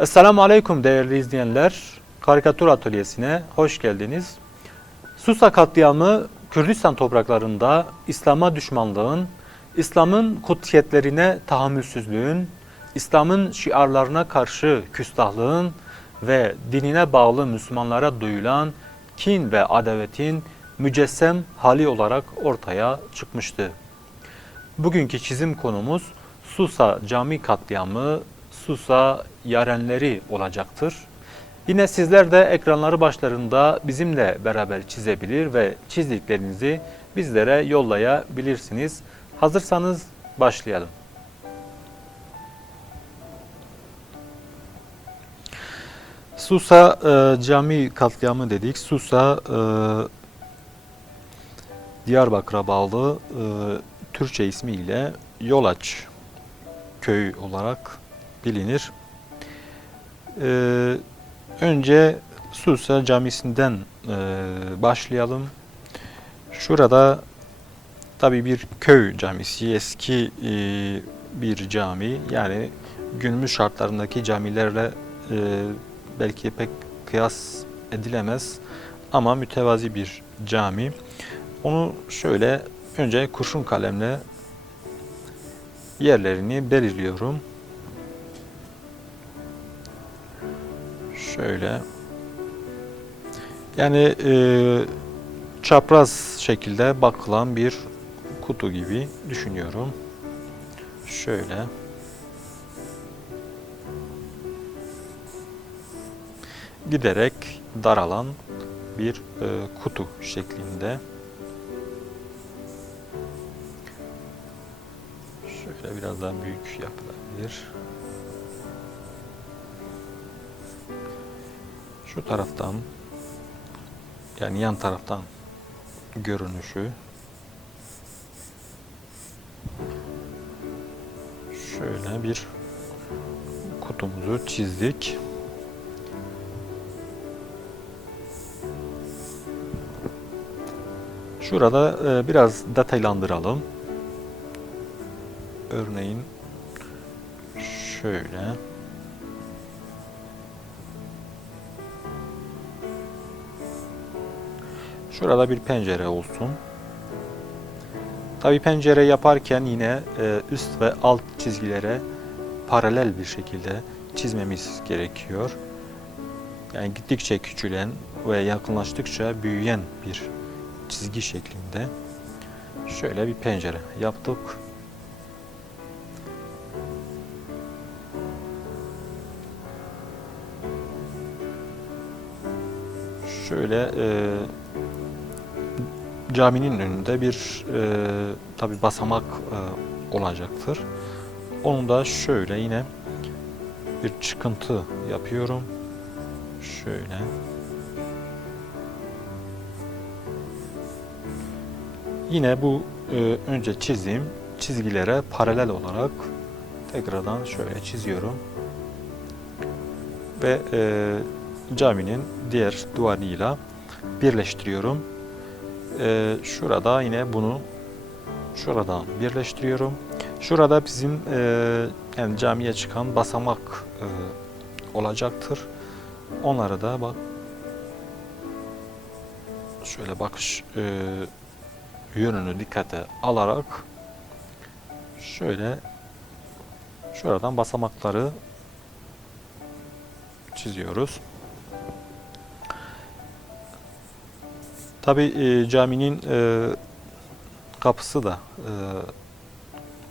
Esselamu Aleyküm değerli izleyenler. Karikatür Atölyesi'ne hoş geldiniz. Susa katliamı Kürdistan topraklarında İslam'a düşmanlığın, İslam'ın kutsiyetlerine tahammülsüzlüğün, İslam'ın şiarlarına karşı küstahlığın ve dinine bağlı Müslümanlara duyulan kin ve adavetin mücessem hali olarak ortaya çıkmıştı. Bugünkü çizim konumuz Susa cami katliamı, Susa yarenleri olacaktır. Yine sizler de ekranları başlarında bizimle beraber çizebilir ve çizdiklerinizi bizlere yollayabilirsiniz. Hazırsanız başlayalım. Susa e, cami katliamı dedik. Susa e, Diyarbakır'a bağlı e, Türkçe ismiyle Yolaç köy olarak bilinir. E, önce Susa camisinden e, başlayalım. Şurada tabi bir köy camisi, eski e, bir cami. Yani günümüz şartlarındaki camilerle e, belki pek kıyas edilemez ama mütevazi bir cami. Onu şöyle önce kurşun kalemle yerlerini belirliyorum. Şöyle. Yani e, çapraz şekilde bakılan bir kutu gibi düşünüyorum. Şöyle. Giderek daralan bir e, kutu şeklinde. Şöyle biraz daha büyük yapılabilir. Şu taraftan yani yan taraftan görünüşü şöyle bir kutumuzu çizdik. Şurada e, biraz detaylandıralım. Örneğin şöyle Şurada bir pencere olsun. Tabi pencere yaparken yine e, üst ve alt çizgilere paralel bir şekilde çizmemiz gerekiyor. Yani gittikçe küçülen ve yakınlaştıkça büyüyen bir çizgi şeklinde şöyle bir pencere yaptık. Şöyle e, caminin önünde bir e, tabi basamak e, olacaktır. Onu da şöyle yine bir çıkıntı yapıyorum. Şöyle. Yine bu e, önce çizdiğim çizgilere paralel olarak tekrardan şöyle çiziyorum. Ve e, caminin diğer duvarıyla birleştiriyorum. Ee, şurada yine bunu şuradan birleştiriyorum. Şurada bizim e, yani camiye çıkan basamak e, olacaktır. Onları da bak şöyle bakış e, yönünü dikkate alarak şöyle şuradan basamakları çiziyoruz. Tabi e, caminin e, kapısı da e,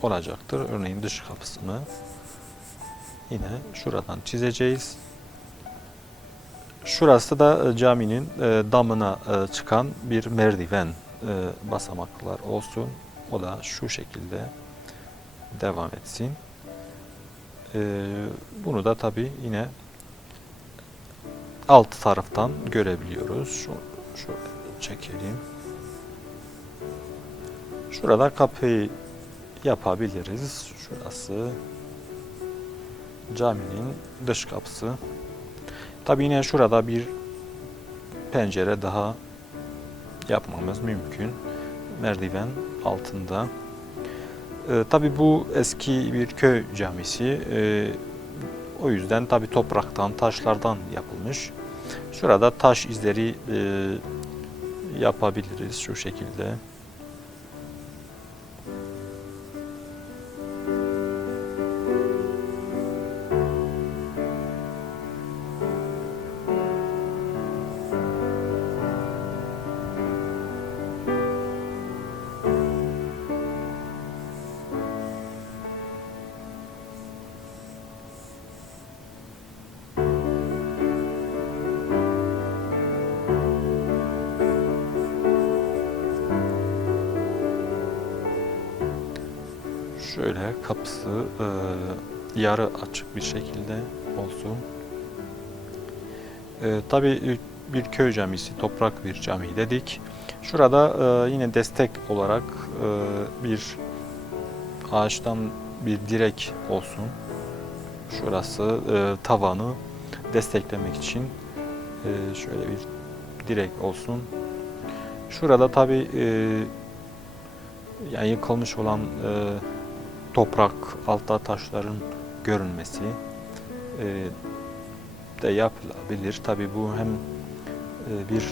olacaktır. Örneğin dış kapısını yine şuradan çizeceğiz. Şurası da e, caminin e, damına e, çıkan bir merdiven e, basamaklar olsun. O da şu şekilde devam etsin. E, bunu da tabi yine alt taraftan görebiliyoruz. Şu, şöyle çekelim. Şurada kapıyı yapabiliriz. Şurası caminin dış kapısı. Tabi yine şurada bir pencere daha yapmamız mümkün. Merdiven altında. Ee, Tabi bu eski bir köy camisi. Ee, O yüzden tabi topraktan, taşlardan yapılmış. Şurada taş izleri e, yapabiliriz şu şekilde. Kapısı e, yarı açık bir şekilde olsun. E, tabii bir köy camisi, toprak bir cami dedik. Şurada e, yine destek olarak e, bir ağaçtan bir direk olsun. Şurası e, tavanı desteklemek için e, şöyle bir direk olsun. Şurada tabii e, yani yıkılmış olan e, toprak, altta taşların görünmesi e, de yapılabilir. Tabi bu hem e, bir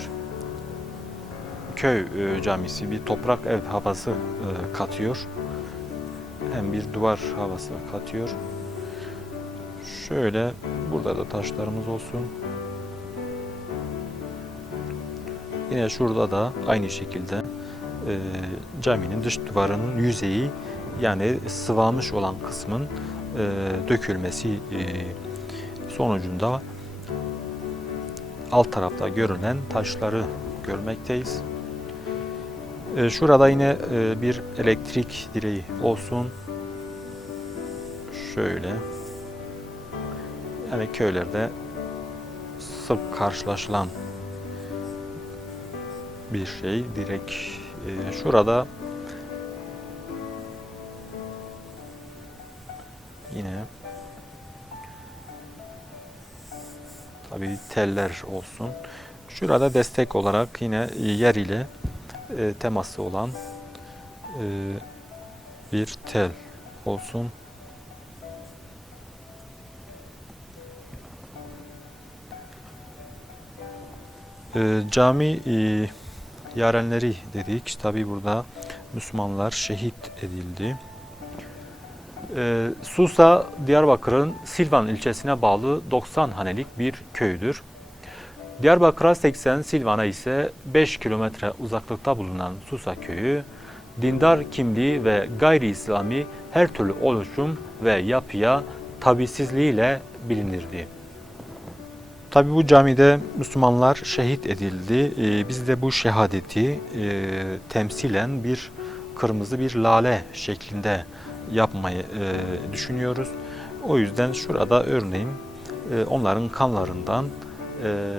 köy e, camisi, bir toprak ev havası e, katıyor. Hem bir duvar havası katıyor. Şöyle burada da taşlarımız olsun. Yine şurada da aynı şekilde e, caminin dış duvarının yüzeyi yani sıvamış olan kısmın e, dökülmesi e, sonucunda alt tarafta görünen taşları görmekteyiz. E, şurada yine e, bir elektrik direği olsun. Şöyle. Yani köylerde sık karşılaşılan bir şey direk. E, şurada teller olsun. Şurada destek olarak yine yer ile e, teması olan e, bir tel olsun. E, cami e, yarenleri dedik. Tabi burada Müslümanlar şehit edildi. E, Susa, Diyarbakır'ın Silvan ilçesine bağlı 90 hanelik bir köydür. Diyarbakır'a 80, Silvan'a ise 5 kilometre uzaklıkta bulunan Susa köyü, dindar kimliği ve gayri İslami her türlü oluşum ve yapıya tabisizliğiyle bilinirdi. Tabi bu camide Müslümanlar şehit edildi. Ee, biz de bu şehadeti e, temsilen bir kırmızı bir lale şeklinde yapmayı e, düşünüyoruz. O yüzden şurada örneğin e, onların kanlarından e,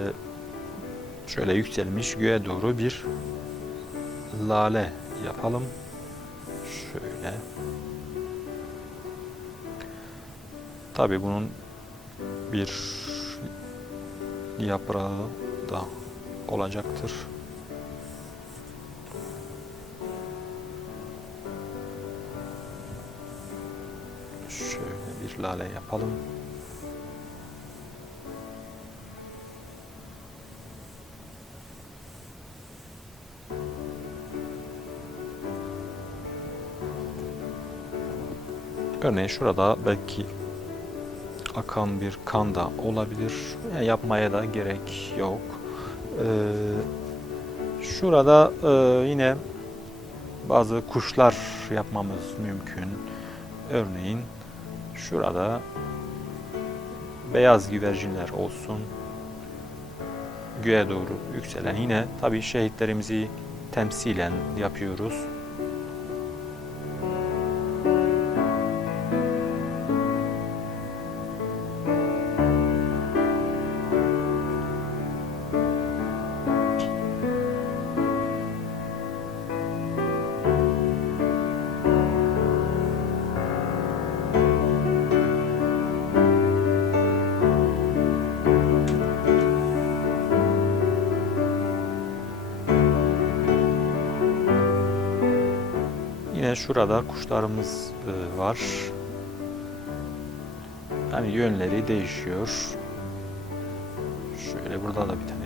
şöyle yükselmiş göğe doğru bir lale yapalım. Şöyle. Tabi bunun bir yaprağı da olacaktır. Şöyle bir lale yapalım. Örneğin şurada belki akan bir kan da olabilir. Yani yapmaya da gerek yok. Ee, şurada e, yine bazı kuşlar yapmamız mümkün. Örneğin şurada beyaz güvercinler olsun. Göğe doğru yükselen yine tabii şehitlerimizi temsilen yapıyoruz. Yine şurada kuşlarımız e, var. Yani yönleri değişiyor. Şöyle burada da bir tane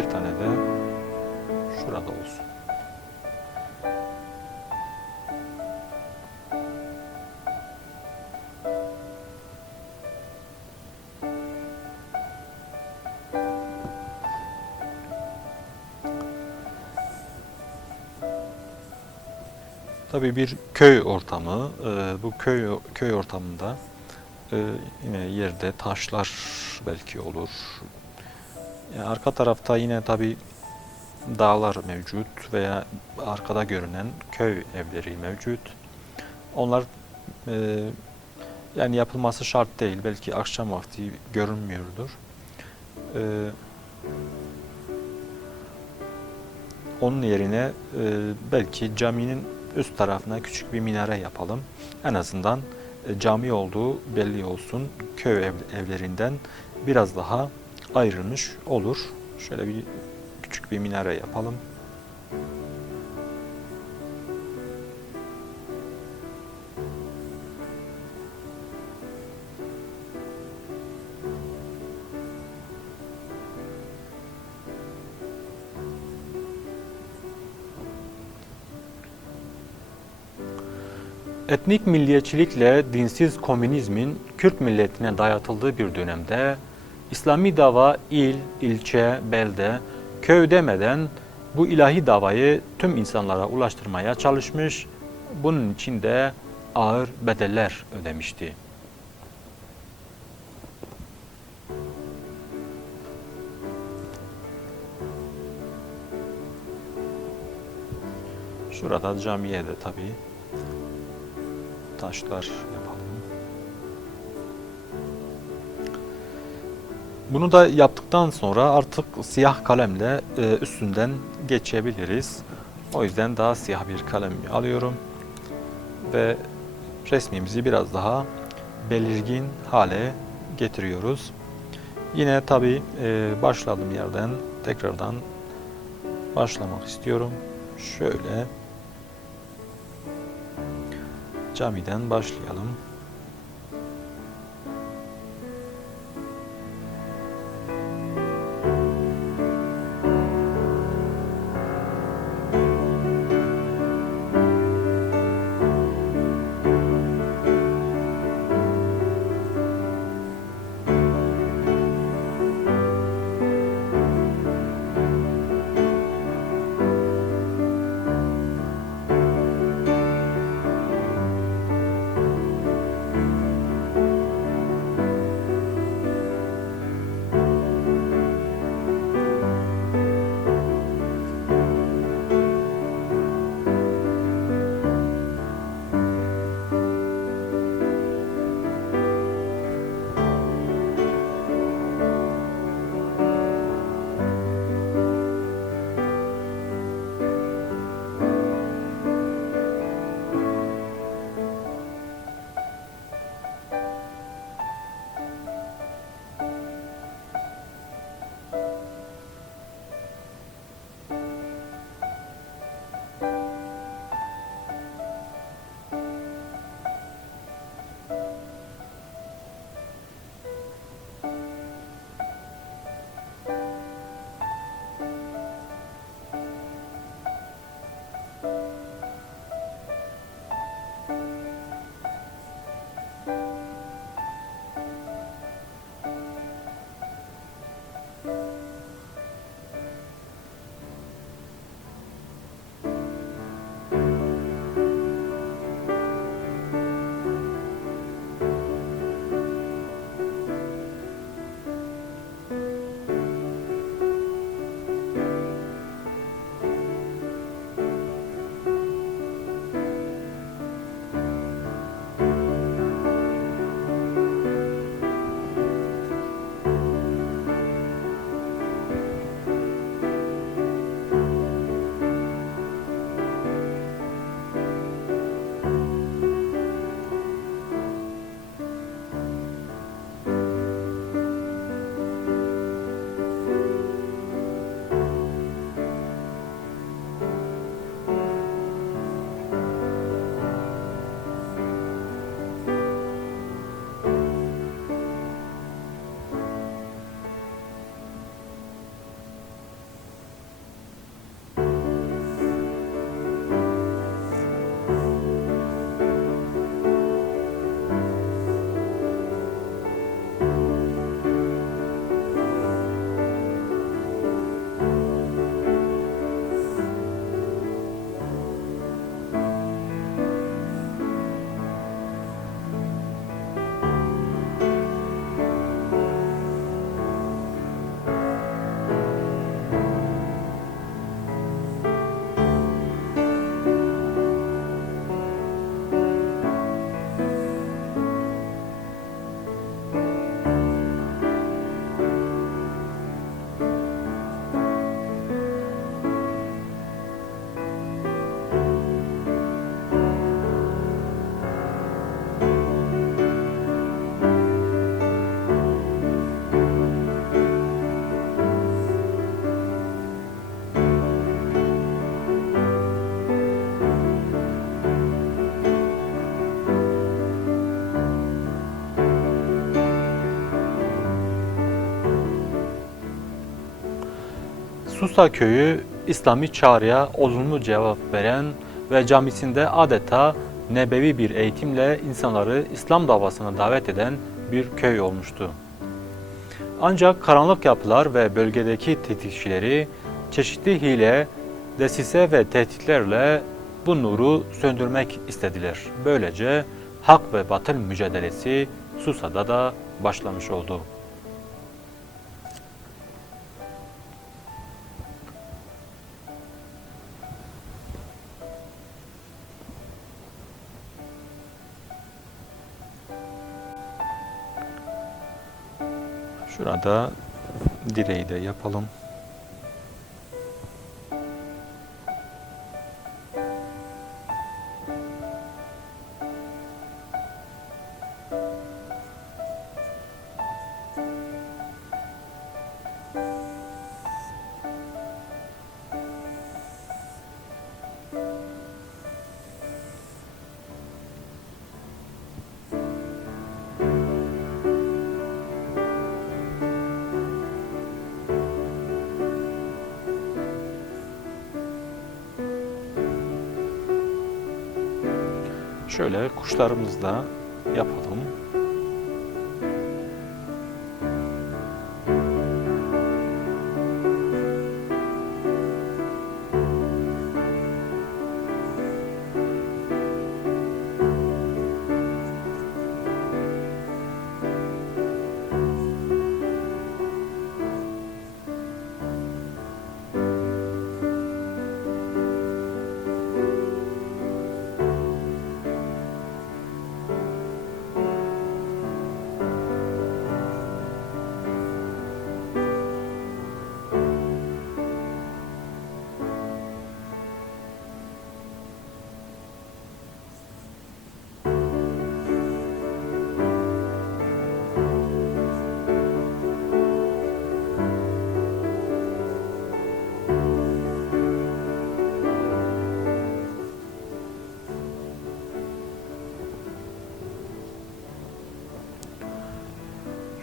Bir tane de şurada olsun. Tabii bir köy ortamı. Ee, Bu köy köy ortamında e, yine yerde taşlar belki olur. Yani arka tarafta yine tabii dağlar mevcut veya arkada görünen köy evleri mevcut. Onlar e, yani yapılması şart değil. Belki akşam vakti görünmüyordur. E, onun yerine e, belki caminin üst tarafına küçük bir minare yapalım. En azından e, cami olduğu belli olsun. Köy ev- evlerinden biraz daha ayrılmış olur. Şöyle bir küçük bir minare yapalım. Etnik milliyetçilikle dinsiz komünizmin Kürt milletine dayatıldığı bir dönemde İslami dava il, ilçe, belde, köy demeden bu ilahi davayı tüm insanlara ulaştırmaya çalışmış, bunun için de ağır bedeller ödemişti. Şurada camiye de tabii taşlar yapalım. Bunu da yaptıktan sonra artık siyah kalemle e, üstünden geçebiliriz. O yüzden daha siyah bir kalem alıyorum ve resmimizi biraz daha belirgin hale getiriyoruz. Yine tabi başladığım yerden tekrardan başlamak istiyorum. Şöyle camiden başlayalım. Susa köyü İslami çağrıya olumlu cevap veren ve camisinde adeta nebevi bir eğitimle insanları İslam davasına davet eden bir köy olmuştu. Ancak karanlık yapılar ve bölgedeki tetikçileri çeşitli hile, desise ve tehditlerle bu nuru söndürmek istediler. Böylece hak ve batıl mücadelesi Susa'da da başlamış oldu. Şurada direği de yapalım. Şöyle kuşlarımızı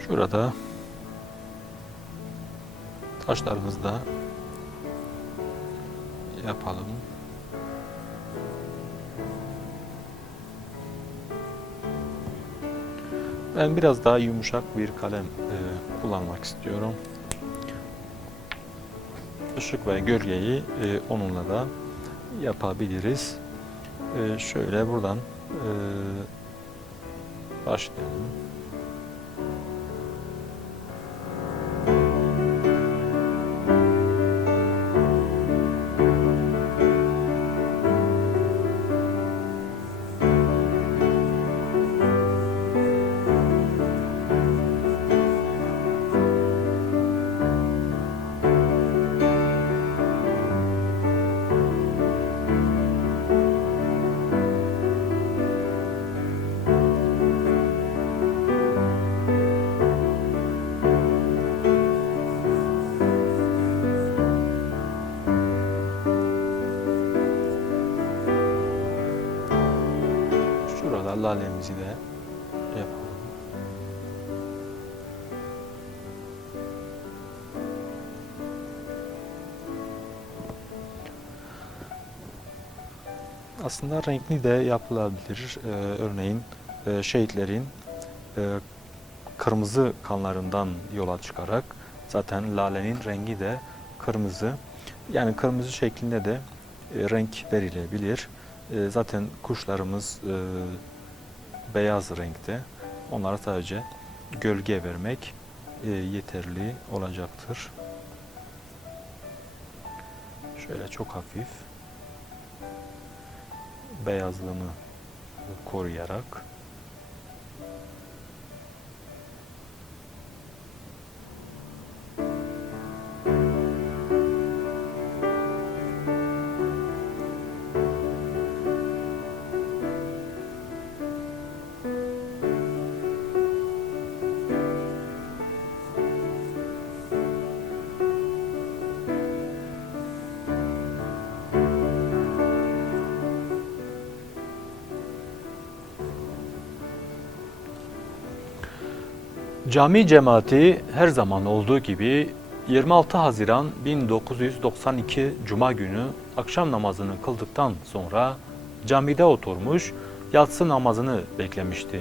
Şurada taşlarımızı da yapalım. Ben biraz daha yumuşak bir kalem e, kullanmak istiyorum. Işık ve gölgeyi e, onunla da yapabiliriz. E, şöyle buradan e, başlayalım. Şurada lalemizi de yapalım. Aslında renkli de yapılabilir. Ee, örneğin e, şehitlerin e, kırmızı kanlarından yola çıkarak zaten lalenin rengi de kırmızı. Yani kırmızı şeklinde de e, renk verilebilir. E, zaten kuşlarımız e, beyaz renkte. Onlara sadece gölge vermek e, yeterli olacaktır. Şöyle çok hafif beyazlığını koruyarak Cami cemaati her zaman olduğu gibi 26 Haziran 1992 Cuma günü akşam namazını kıldıktan sonra camide oturmuş yatsı namazını beklemişti.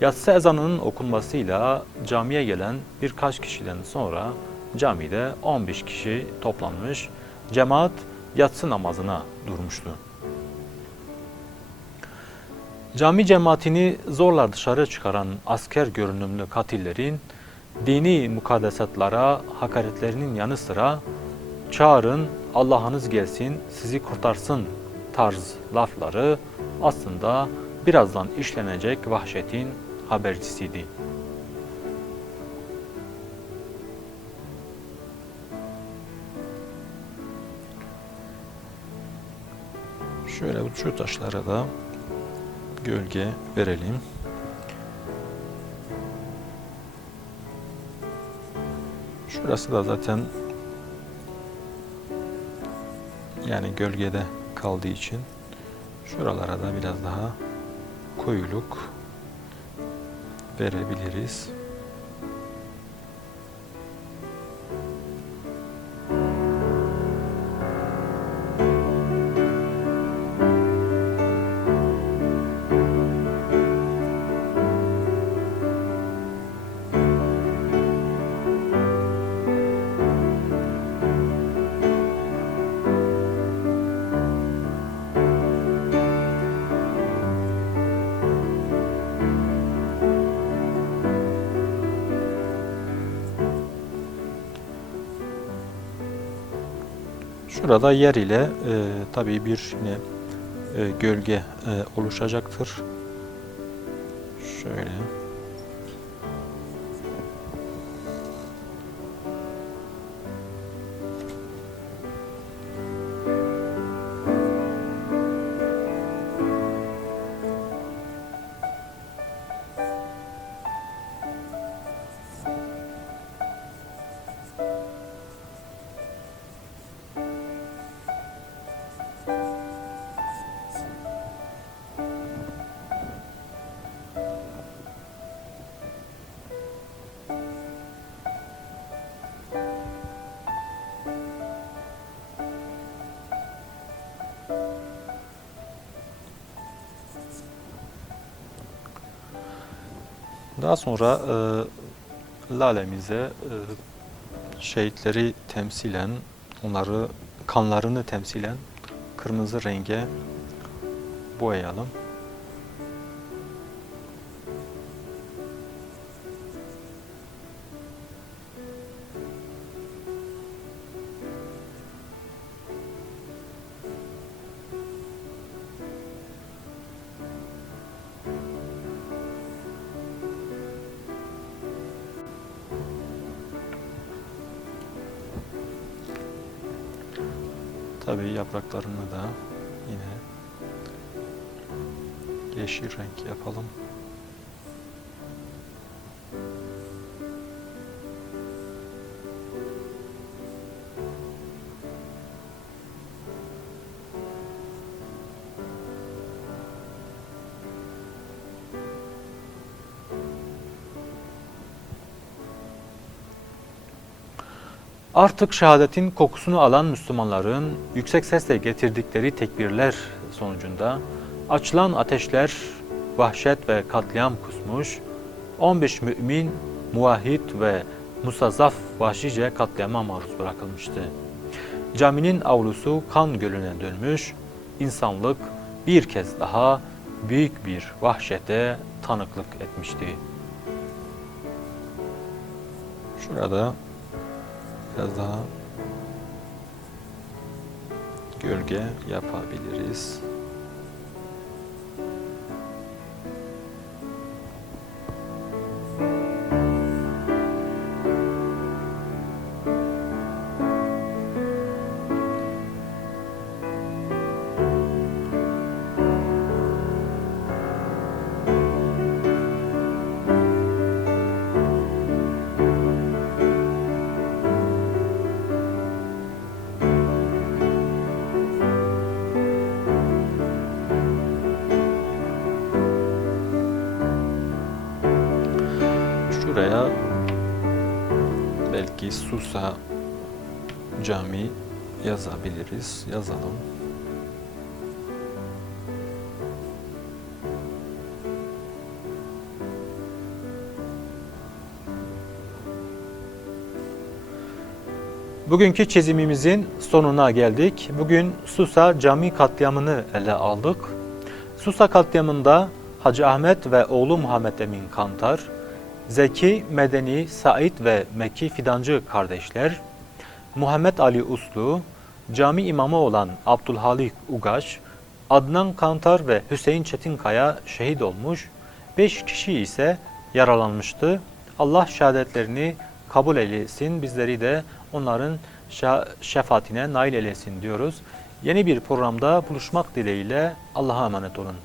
Yatsı ezanının okunmasıyla camiye gelen birkaç kişiden sonra camide 15 kişi toplanmış, cemaat yatsı namazına durmuştu. Cami cemaatini zorla dışarı çıkaran asker görünümlü katillerin dini mukaddesatlara hakaretlerinin yanı sıra çağırın Allah'ınız gelsin sizi kurtarsın tarz lafları aslında birazdan işlenecek vahşetin habercisiydi. Şöyle şu taşlara da gölge verelim. Şurası da zaten yani gölgede kaldığı için şuralara da biraz daha koyuluk verebiliriz. Şurada yer ile e, tabii bir yine e, gölge e, oluşacaktır. Şöyle. Daha sonra e, lalemize e, şehitleri temsilen, onları kanlarını temsilen kırmızı renge boyayalım. Artık şehadetin kokusunu alan Müslümanların yüksek sesle getirdikleri tekbirler sonucunda açılan ateşler vahşet ve katliam kusmuş, 15 mümin, muvahhid ve musazzaf vahşice katliama maruz bırakılmıştı. Caminin avlusu kan gölüne dönmüş, insanlık bir kez daha büyük bir vahşete tanıklık etmişti. Şurada biraz daha gölge yapabiliriz. Susa Cami yazabiliriz. Yazalım. Bugünkü çizimimizin sonuna geldik. Bugün Susa Cami katliamını ele aldık. Susa katliamında Hacı Ahmet ve oğlu Muhammed Emin Kantar, Zeki, Medeni, Said ve Mekki Fidancı kardeşler, Muhammed Ali Uslu, cami imamı olan Abdülhalik Ugaş, Adnan Kantar ve Hüseyin Çetinkaya şehit olmuş, 5 kişi ise yaralanmıştı. Allah şehadetlerini kabul eylesin, bizleri de onların şefaatine nail eylesin diyoruz. Yeni bir programda buluşmak dileğiyle Allah'a emanet olun.